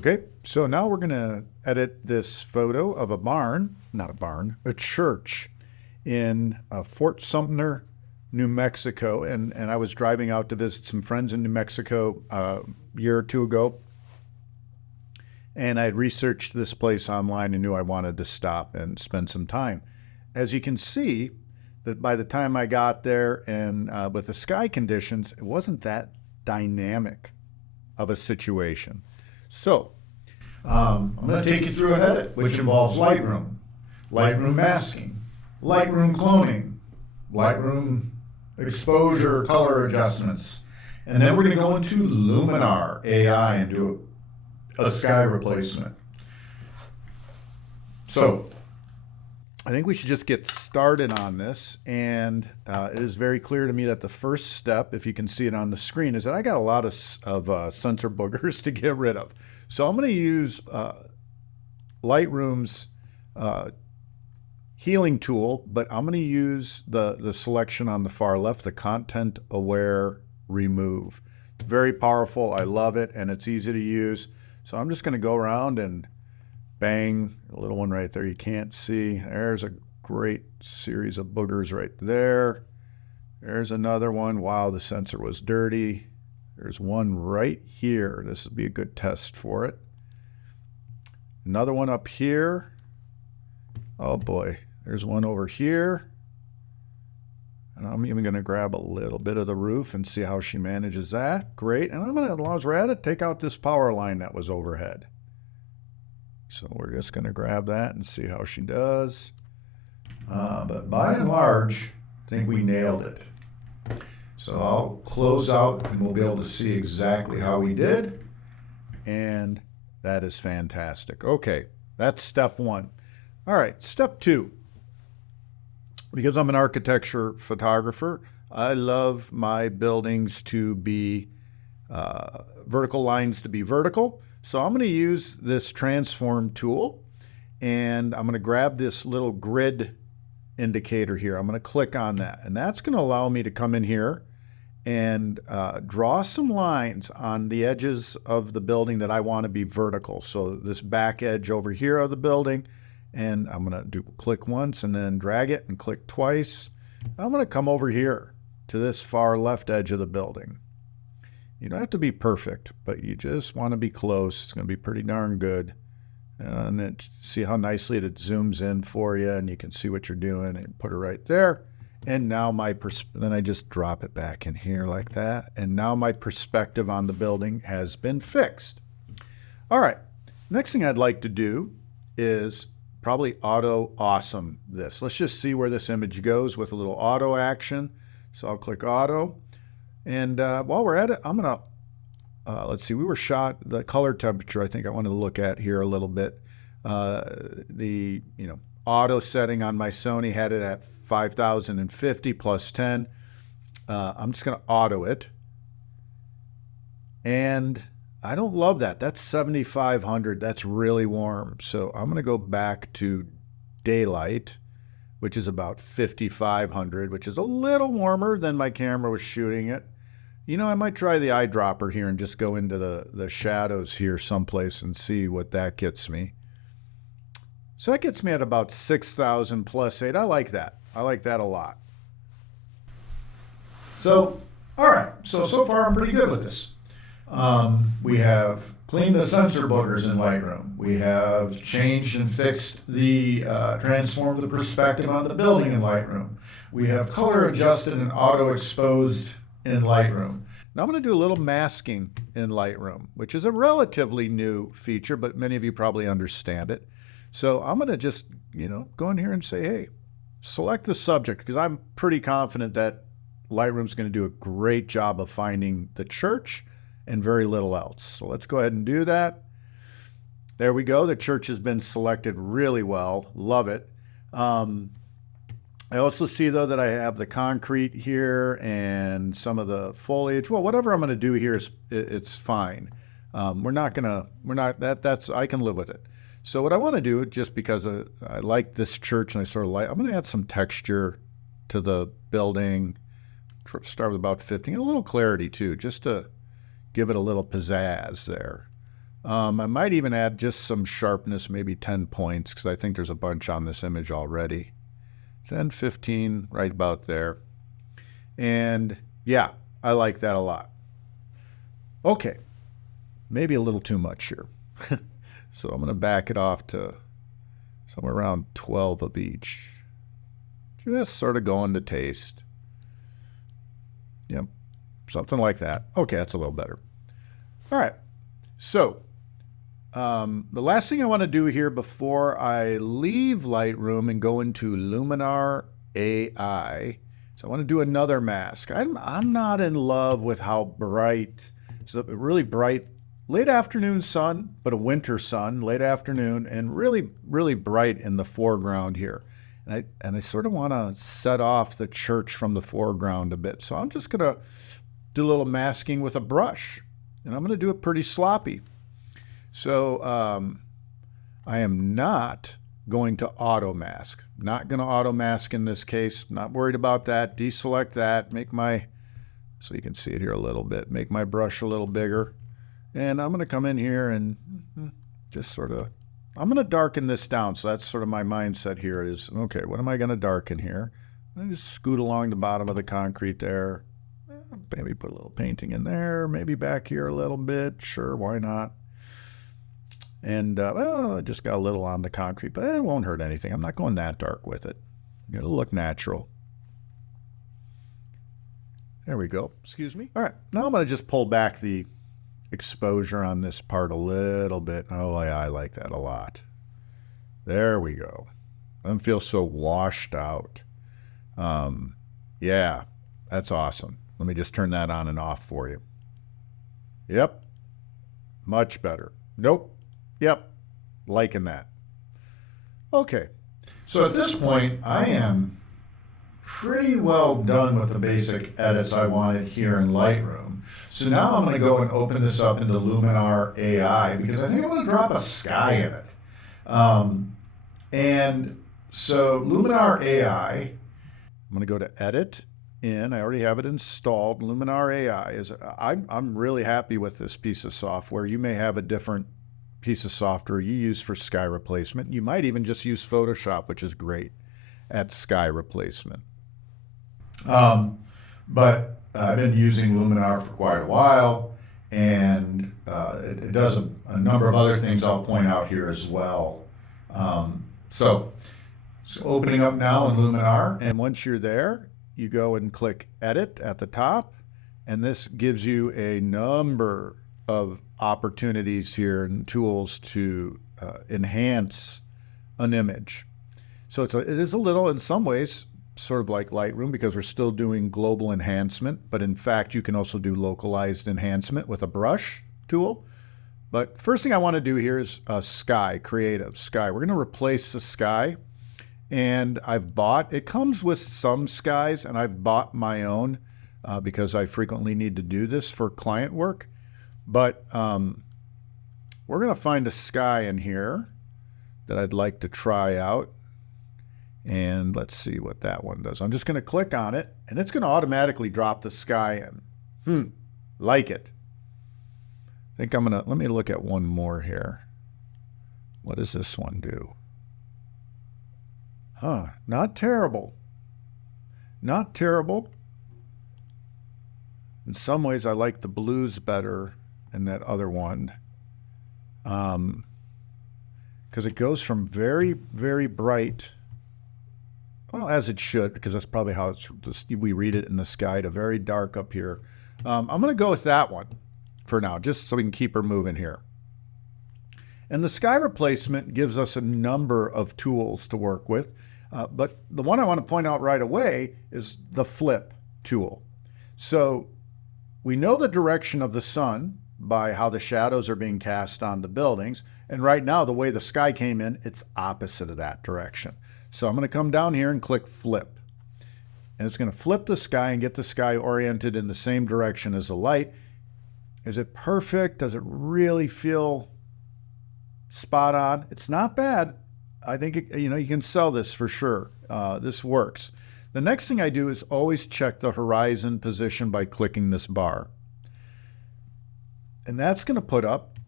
Okay, so now we're going to edit this photo of a barn, not a barn, a church in Fort Sumter, New Mexico. And I was driving out to visit some friends in New Mexico a year or two ago. And I had researched this place online and knew I wanted to stop and spend some time. As you can see, that by the time I got there and with the sky conditions, it wasn't that dynamic of a situation. So I'm going to take you through an edit, which involves Lightroom masking, Lightroom cloning, Lightroom exposure color adjustments. And then we're going to go into Luminar AI and do a sky replacement. So I think we should just get started on this. And it is very clear to me that the first step, if you can see it on the screen, is that I got a lot of sensor boogers to get rid of. So I'm going to use Lightroom's healing tool, but I'm going to use the selection on the far left, the content aware remove. It's very powerful. I love it, and it's easy to use. So I'm just going to go around and bang, a little one right there you can't see. There's a great series of boogers right there. There's another one. Wow, the sensor was dirty. There's one right here. This would be a good test for it. Another one up here. Oh boy, there's one over here. And I'm even going to grab a little bit of the roof and see how she manages that. Great. And I'm going to, while we're at it, take out this power line that was overhead. So we're just going to grab that and see how she does. But by and large, I think we nailed it. So I'll close out and we'll be able to see exactly how we did. And that is fantastic. Okay, that's step one. All right, step two. Because I'm an architecture photographer, I love my buildings to be vertical lines to be vertical. So I'm going to use this transform tool, and I'm going to grab this little grid indicator here. I'm going to click on that, and that's going to allow me to come in here and draw some lines on the edges of the building that I want to be vertical. So this back edge over here of the building, and I'm going to click once and then drag it and click twice. I'm going to come over here to this far left edge of the building. You don't have to be perfect, but you just want to be close. It's going to be pretty darn good. And then see how nicely it zooms in for you, and you can see what you're doing, and put it right there. And now then I just drop it back in here like that. And now my perspective on the building has been fixed. All right, next thing I'd like to do is probably auto awesome this. Let's just see where this image goes with a little auto action. So I'll click auto. And while we're at it, I'm going to, let's see, we were shot, the color temperature, I think I wanted to look at here a little bit. The, auto setting on my Sony had it at 5050 plus 10. I'm just going to auto it. And I don't love that. That's 7,500. That's really warm. So I'm going to go back to daylight, which is about 5,500, which is a little warmer than my camera was shooting it. I might try the eyedropper here and just go into the shadows here someplace and see what that gets me. So that gets me at about 6,000 plus 8. I like that. I like that a lot. So, all right. So far I'm pretty good with this. We have cleaned the sensor boogers in Lightroom. We have changed and fixed transformed the perspective on the building in Lightroom. We have color adjusted and auto exposed in Lightroom. Now I'm going to do a little masking in Lightroom, which is a relatively new feature, but many of you probably understand it. So I'm going to just, go in here and say, hey, select the subject, because I'm pretty confident that Lightroom's going to do a great job of finding the church and very little else. So let's go ahead and do that. There we go. The church has been selected really well. Love it. I also see, though, that I have the concrete here and some of the foliage. Well, whatever I'm going to do here it's fine. I can live with it. So what I want to do, just because I like this church and I'm going to add some texture to the building. Start with about 15, a little clarity too, just to give it a little pizzazz there. I might even add just some sharpness, maybe 10 points, because I think there's a bunch on this image already. 10, 15, right about there. And yeah, I like that a lot. Okay, maybe a little too much here. So I'm going to back it off to somewhere around 12 of each. Just sort of going to taste. Yep, something like that. Okay, that's a little better. All right, so the last thing I want to do here before I leave Lightroom and go into Luminar AI, so I want to do another mask. I'm not in love with how bright, it's a really bright late afternoon sun, but a winter sun, late afternoon, and really, really bright in the foreground here. And I sort of want to set off the church from the foreground a bit. So I'm just going to do a little masking with a brush, and I'm going to do it pretty sloppy. So I am not going to auto mask. Not going to auto mask in this case. Not worried about that. Deselect that. Make my, so you can see it here a little bit. Make my brush a little bigger. And I'm going to come in here and just sort of, I'm going to darken this down. So that's sort of my mindset here is, okay, what am I going to darken here? I just scoot along the bottom of the concrete there. Maybe put a little painting in there. Maybe back here a little bit. Sure, why not? And well, I just got a little on the concrete, but it won't hurt anything. I'm not going that dark with it. It'll look natural. There we go. Excuse me. All right, now I'm going to just pull back the exposure on this part a little bit. Oh, I like that a lot. There we go. Doesn't feel so washed out. Yeah, that's awesome. Let me just turn that on and off for you. Yep, much better. Nope. Yep, liking that. Okay, so at this point, I am pretty well done with the basic edits I wanted here in Lightroom. So now I'm going to go and open this up into Luminar AI because I think I'm going to drop a sky in it. And so Luminar AI, I'm going to go to Edit, in. I already have it installed. Luminar AI is, I'm really happy with this piece of software. You may have a different piece of software you use for sky replacement. You might even just use Photoshop, which is great at sky replacement. But I've been using Luminar for quite a while, and it does a number of other things I'll point out here as well. So opening up now in Luminar, and once you're there, you go and click Edit at the top, and this gives you a number of opportunities here and tools to enhance an image. So it is a little, in some ways, sort of like Lightroom because we're still doing global enhancement, but in fact, you can also do localized enhancement with a brush tool. But first thing I want to do here is sky, creative sky. We're going to replace the sky. And it comes with some skies, and I've bought my own because I frequently need to do this for client work. But we're going to find a sky in here that I'd like to try out. And let's see what that one does. I'm just going to click on it, and it's going to automatically drop the sky in. Like it. I think I'm going to, let me look at one more here. What does this one do? Not terrible. Not terrible. In some ways, I like the blues better than that other one. Because it goes from very, very bright, well, as it should, because that's probably how we read it in the sky, to very dark up here. I'm going to go with that one for now, just so we can keep her moving here. And the sky replacement gives us a number of tools to work with. But the one I want to point out right away is the flip tool. So we know the direction of the sun by how the shadows are being cast on the buildings. And right now, the way the sky came in, it's opposite of that direction. So I'm going to come down here and click flip. And it's going to flip the sky and get the sky oriented in the same direction as the light. Is it perfect? Does it really feel spot on? It's not bad. I think, you can sell this for sure. This works. The next thing I do is always check the horizon position by clicking this bar. And that's going to put up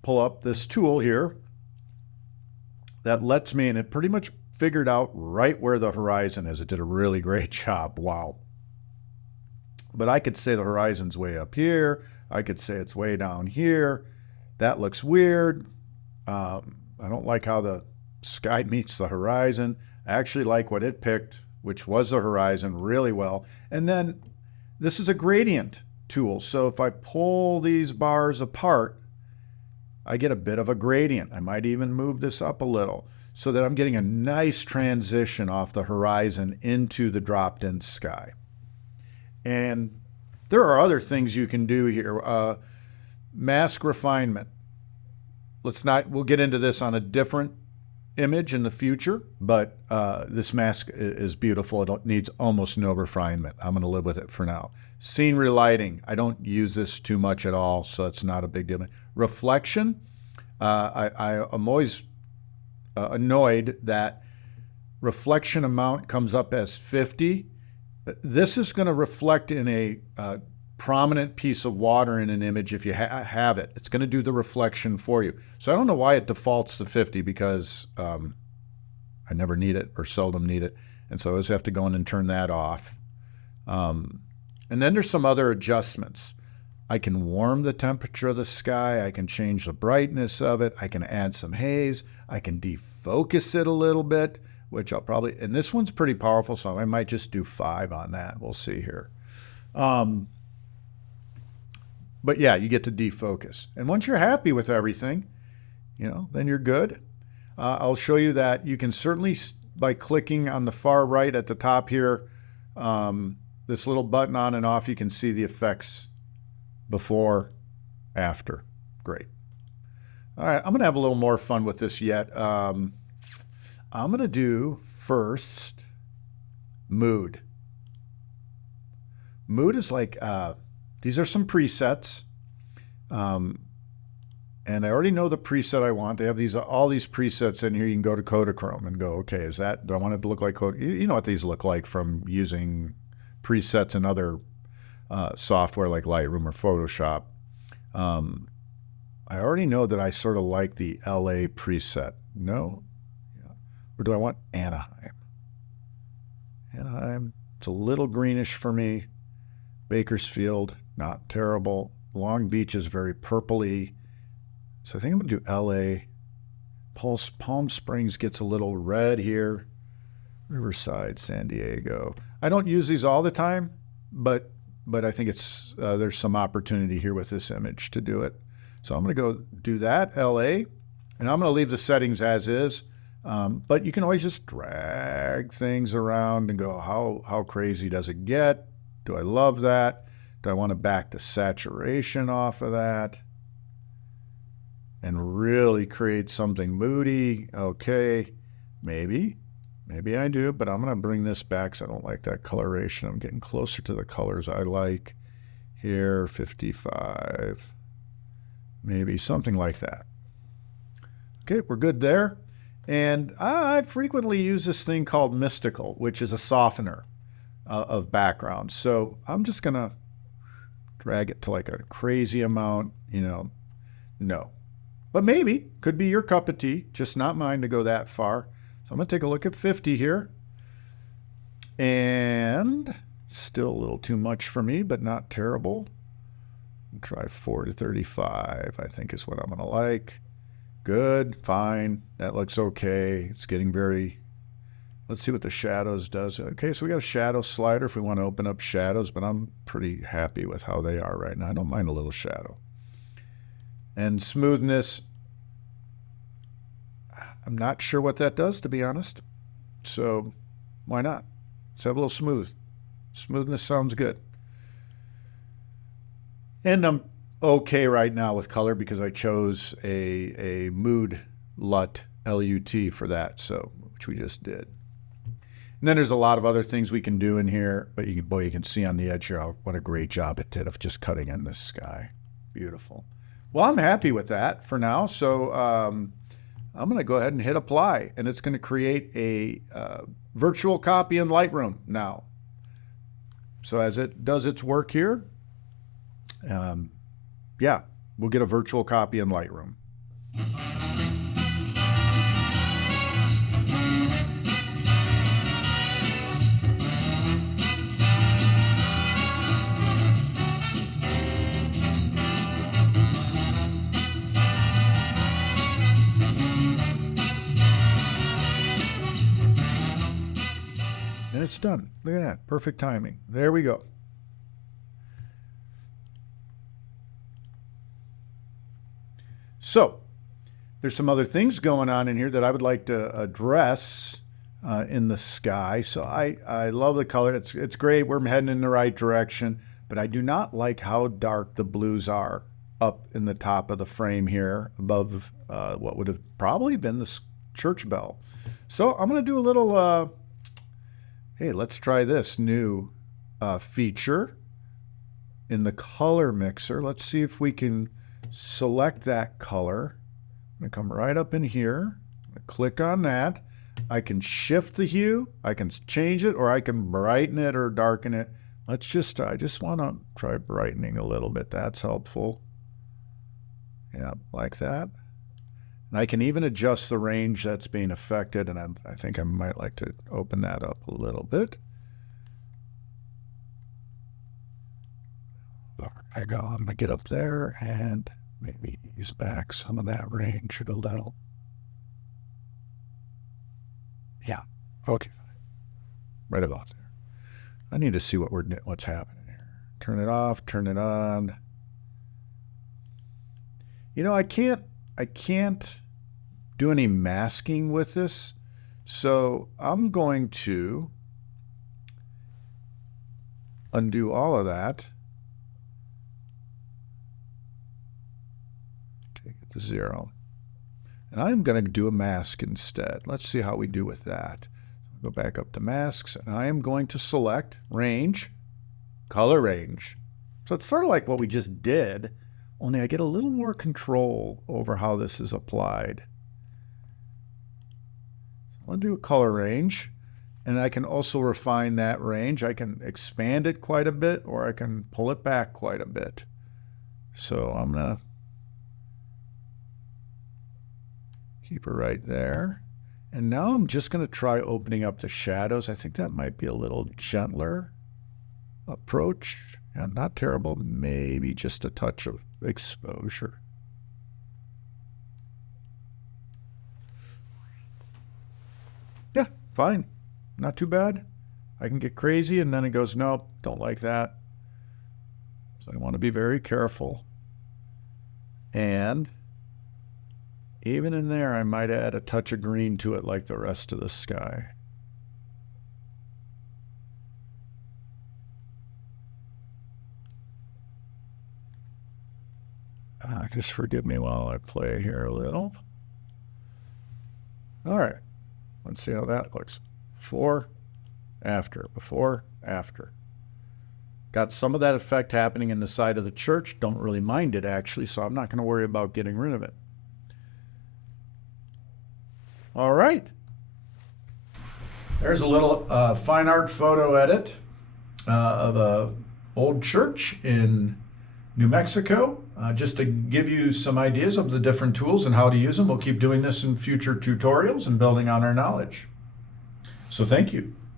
pull up this tool here that lets me, and it pretty much figured out right where the horizon is. It did a really great job. Wow. But I could say the horizon's way up here. I could say it's way down here. That looks weird. I don't like how the sky meets the horizon. I actually like what it picked, which was the horizon, really well. And then this is a gradient tool. So if I pull these bars apart, I get a bit of a gradient. I might even move this up a little so that I'm getting a nice transition off the horizon into the dropped-in sky. And there are other things you can do here. Mask refinement. We'll get into this on a different image in the future, but this mask is beautiful. It needs almost no refinement. I'm going to live with it for now. Scene relighting. I don't use this too much at all, so it's not a big deal. Reflection. I'm always annoyed that reflection amount comes up as 50. This is going to reflect in a prominent piece of water in an image if you have it. It's going to do the reflection for you. So I don't know why it defaults to 50 because I never need it or seldom need it. And so I always have to go in and turn that off. And then there's some other adjustments. I can warm the temperature of the sky. I can change the brightness of it. I can add some haze. I can defocus it a little bit, which I'll probably, and this one's pretty powerful, so I might just do 5 on that. We'll see here. But yeah, you get to defocus. And once you're happy with everything, then you're good. I'll show you that you can certainly, by clicking on the far right at the top here, this little button on and off, you can see the effects before, after. Great. All right, I'm going to have a little more fun with this yet. I'm going to do first mood. Mood is like, these are some presets. And I already know the preset I want. They have all these presets in here. You can go to Kodachrome and go, okay, do I want it to look like Kodachrome? You know what these look like from using presets and other software like Lightroom or Photoshop. I already know that I sort of like the LA preset. No? Yeah. Or do I want Anaheim? Anaheim, it's a little greenish for me. Bakersfield, not terrible. Long Beach is very purpley. So I think I'm going to do LA. Palm Springs gets a little red here. Riverside, San Diego. I don't use these all the time, but I think it's there's some opportunity here with this image to do it. So I'm going to go do that, LA, and I'm going to leave the settings as is. But you can always just drag things around and go, how crazy does it get? Do I love that? Do I want to back to saturation off of that? And really create something moody? Okay, maybe I do, but I'm going to bring this back because I don't like that coloration. I'm getting closer to the colors I like. Here, 55. Maybe something like that. Okay, we're good there. And I frequently use this thing called Mystical, which is a softener of background. So I'm just going to drag it to like a crazy amount, no. But maybe, could be your cup of tea, just not mine to go that far. So I'm going to take a look at 50 here. And still a little too much for me, but not terrible. Try 4 to 35, I think is what I'm going to like. Good, fine. That looks okay. It's getting very, let's see what the shadows does. Okay, so we got a shadow slider if we want to open up shadows, but I'm pretty happy with how they are right now. I don't mind a little shadow. And smoothness, I'm not sure what that does, to be honest. So why not? Let's have a little smooth. Smoothness sounds good. And I'm okay right now with color because I chose a mood LUT, L-U-T for that, so which we just did. And then there's a lot of other things we can do in here, but you can see on the edge here what a great job it did of just cutting in the sky. Beautiful. Well, I'm happy with that for now, so I'm going to go ahead and hit apply, and it's going to create a virtual copy in Lightroom now. So as it does its work here, yeah, we'll get a virtual copy in Lightroom. And it's done. Look at that. Perfect timing. There we go. So there's some other things going on in here that I would like to address in the sky. So I love the color. It's great. We're heading in the right direction, but I do not like how dark the blues are up in the top of the frame here above what would have probably been the church bell. So I'm going to do a little, hey, let's try this new feature in the color mixer. Let's see if we can select that color. I'm going to come right up in here, click on that. I can shift the hue, I can change it, or I can brighten it or darken it. I just want to try brightening a little bit. That's helpful. Yeah, like that. And I can even adjust the range that's being affected, and I think I might like to open that up a little bit. There I go. I'm going to get up there and maybe ease back some of that range a little. Yeah, okay, right about there. I need to see what's happening here. Turn it off, turn it on. You know, I can't do any masking with this, so I'm going to undo all of that. Take it to 0. And I'm going to do a mask instead. Let's see how we do with that. Go back up to masks, and I am going to select range, color range. So it's sort of like what we just did, only I get a little more control over how this is applied. So I'll do a color range, and I can also refine that range. I can expand it quite a bit, or I can pull it back quite a bit. So I'm going to keep it right there. And now I'm just going to try opening up the shadows. I think that might be a little gentler approach. Yeah, not terrible. Maybe just a touch of exposure. Yeah, fine. Not too bad. I can get crazy, and then it goes, nope, don't like that. So I want to be very careful. And even in there, I might add a touch of green to it like the rest of the sky. Just forgive me while I play here a little. All right, let's see how that looks. Before, after, before, after. Got some of that effect happening in the side of the church. Don't really mind it, actually, so I'm not going to worry about getting rid of it. All right. There's a little fine art photo edit of an old church in New Mexico, just to give you some ideas of the different tools and how to use them. We'll keep doing this in future tutorials and building on our knowledge. So thank you.